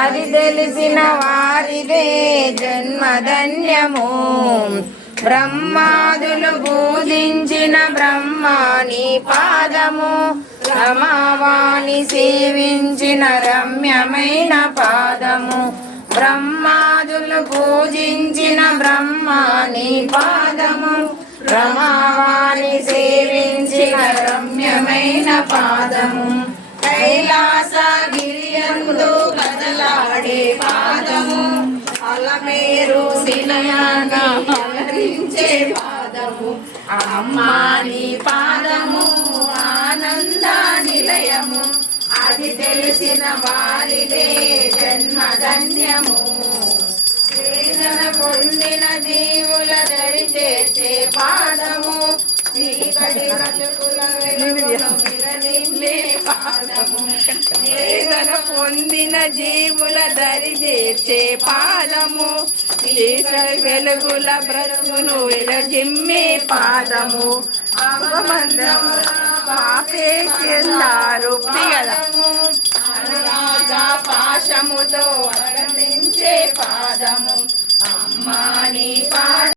అది తెలిసిన వారిదే జన్మధన్యము. బ్రహ్మాదులు పూజించిన బ్రహ్మాని పాదము, రమావాణి సేవించిన రమ్యమైన పాదము. బ్రహ్మాదులు పూజించిన బ్రహ్మాని పాదము, రమావాణి సేవించిన రమ్యమైన పాదము. కైలాసగిరియందు కదలాడే పాదము, అలమేరు శిలయాన్ని అలరించే పాదము. అమ్మా నీ పాదము ఆనంద నిలయము, అది తెలిసిన వారిదే జన్మధన్యము. వేదన పొందిన జీవుల దరి చేర్చే పాదము, చీకటి బ్రతుకుల వెలుగును విరజిల్లే పాదము. వేదన పొందిన జీవుల దరి చేర్చే పాదము, చీకటి వెలుగుల బ్రతుకును విరజిమ్మే పాదము. అవమందము పాపే చెందారు పిగలము, అనరాగా పాశముతో అలంకరించే పాదము. అమ్మా నీ పాద